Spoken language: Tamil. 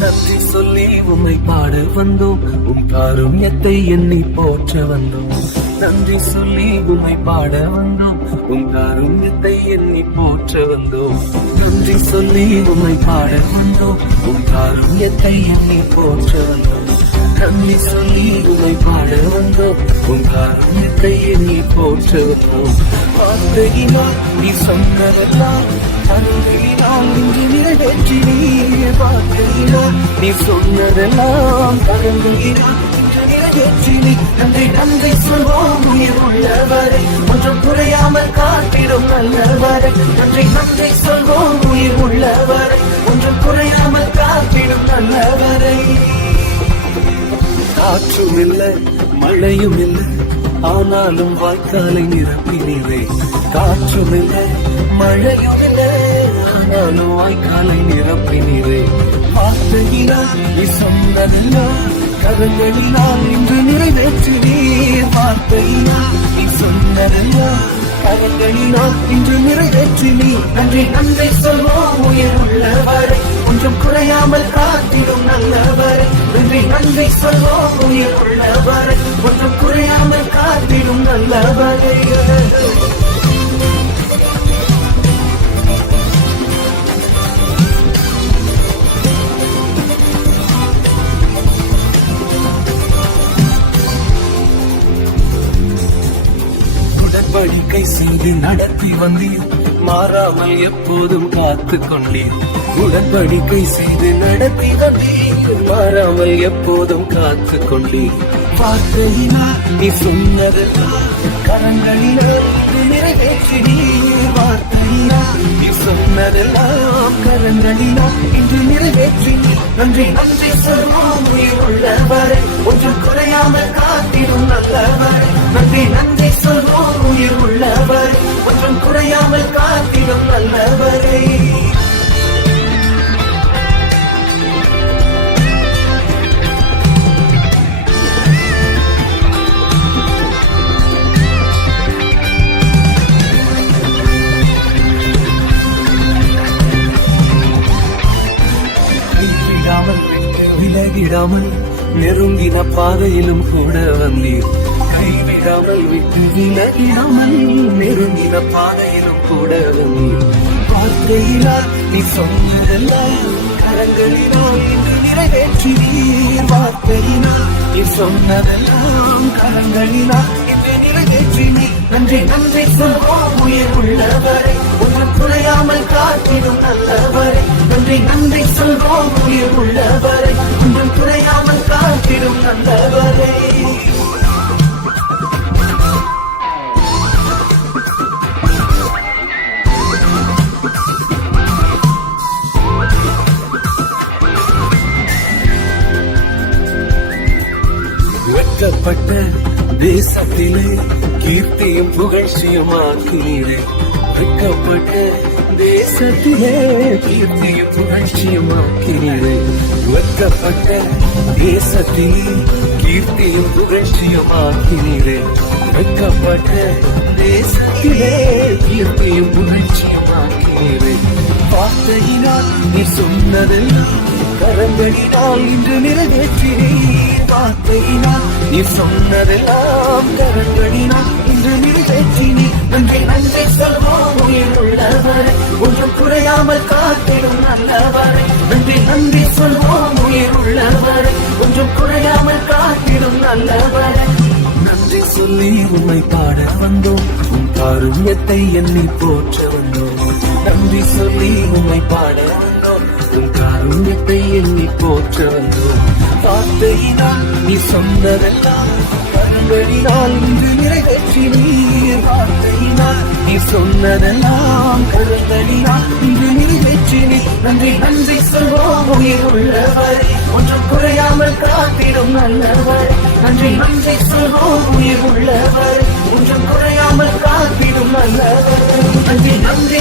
நன்றி சொல்லி உம்மை பாட வந்தோம், உம் காருண்யத்தை எண்ணி போற்ற வந்தோம். நன்றி சொல்லி உம்மை பாட வந்தோம், உம் காருண்யத்தை எண்ணி போற்ற வந்தோம். நன்றி சொல்லி உம்மை பாட வந்தோம், உம் காருண்யத்தை எண்ணி போற்ற வந்தோம். நன்றி சொல்லி உம்மை பாட வந்தோம், உம் காருண்யத்தை எண்ணி போற்ற வந்தோம். வார்த்தையினால் நீ சொன்னதெல்லாம் கருணையினால் இன்று நிறைவேற்றினீர். வார்த்தையினால் நீ சொன்னதெல்லாம் கருணையினால் இன்று நிறைவேற்றினீர். நன்றி நன்றி சொல்வோம் உயிர் உள்ளவரை, ஒன்றும் குறையாமல் காத்திடும் நல்லவரை. நன்றி நன்றி சொல்வோம் உயிர் உள்ளவரை, ஒன்றும் குறையாமல் காத்திடும் நல்லவரை. காற்றும் இல்லை மழையும் இல்லை, ஆனாலும் வாய்க்காலை நிரப்பினீரே. காற்றும் இல்லை மழையும் இல்லை, ஆனாலும் வாய்க்காலை நிரப்பினீரே. வார்த்தையினால் நீ சொன்னதெல்லாம் கரங்களினால் இன்று நிறைவேற்றினீர். வார்த்தையினால் நீ சொன்னதெல்லாம் கரங்களினால் இன்று நிறைவேற்றினீர். நன்றி நன்றி சொல்வோம் உயிர் உள்ளவரை, கொஞ்சம் குறையாமல் காத்திடும் நல்லவரை. நன்றி நன்றி சொல்வோம் உயிர் உள்ளவரை, கொஞ்சம் குறையாமல் காத்திடும் நல்லவரை. உடன்படிக்கை செய்து நடத்தி வந்தீர், மாறாமல் எப்போதும் காத்து கொண்டீர். உடன்படிக்கை செய்து நடத்தி வந்தீர், மாறாமல் எப்போதும் காத்து கொண்டீர். வார்த்தையினால் நீ சொன்னதெல்லாம் கரங்களினால் இன்று நிறைவேற்றினீர். வார்த்தையினால் நீ சொன்னதெல்லாம் கரங்களினால் இன்று நிறைவேற்றினீர். நன்றி நன்றி சொல்வோம் உயிர் உள்ளவரை, ஒன்றும் குறையாமல் காத்திடும் நல்லவரை. நன்றி நன்றி சொல்வோம் உயிர் உள்ளவரை, ஒன்றும் குறையாமல் காத்திடும் நல்லவரை. விலகிடாமல் நெருங்கின பாதையிலும் கூட வந்தீர். கைவிடாமல் விட்டு விலகிடாமல் நெருங்கின பாதையிலும் கூட வந்தீர். வார்த்தையினால் நீ சொன்னதெல்லாம் கரங்களினால் இன்று நிறைவேற்றினீர். வார்த்தையினால் நீ சொன்னதெல்லாம் கரங்களினால் இன்று நிறைவேற்றினீர். நன்றி நன்றி சொல்வோம் உயிர் உள்ளவரை, ஒன்றும் குறையாமல் காத்திடும் நல்லவரை. நன்றி நன்றி சொல்வோம் உயிர் உள்ளவரை, ஒன்றும் குறையாமல் காத்திடும் நல்லவரை. வெட்கப்பட்ட தேசத்திலே கீர்த்தியும் புகழ்ச்சியுமாக்கினீரே. வெட்கப்பட்ட தேசத்திலே கீர்த்தியும் புகழ்ச்சியுமாக்கினீரே. வெட்கப்பட்ட தேசத்திலே கீர்த்தியும் புகழ்ச்சியுமாக்கினீரே. வெட்கப்பட்ட தேசத்திலே கீர்த்தியும் புகழ்ச்சியுமாக்கினீரே. வார்த்தையினால் நீ சொன்னதெல்லாம் கரங்களினால் இன்று நிறைவேற்றினீர். வார்த்தையினால் நீ சொன்னதெல்லாம் கரங்களினால் இன்று நிறைவேற்றினீர். நன்றி நன்றி சொல்வோம் உயிர் உள்ளவரை, ஒன்றும் குறையாமல் காத்திடும் நல்லவரை. நன்றி நன்றி சொல்வோம் உயிர் உள்ளவரை, ஒன்றும் குறையாமல் காத்திடும் நல்லவரை. நன்றி சொல்லி உம்மை பாட வந்தோம், உம் காருண்யத்தை எண்ணி போற்ற வந்தோம். நன்றி சொல்லி உம்மை பாட வந்தோம், உம் காருண்யத்தை எண்ணி போற்ற வந்தோம். வார்த்தையினால் நீ சொன்னதெல்லாம் கண்களினால் இன்று நிறைவேற்றி நீர். வார்த்தையினால் நீ சொன்னதெல்லாம் கண்களினால் இன்று நிறைவேற்றி நீ. நன்றி நன்றி சொல்வோம் உயிர் உள்ளவர், ஒன்றும் குறையாமல் காத்திடும் நல்லவர். நன்றி நன்றி சொல்வோம் உயிர் உள்ளவர், ஒன்றும் குறையாமல் காத்திடும் நல்லவர். நன்றி நன்றி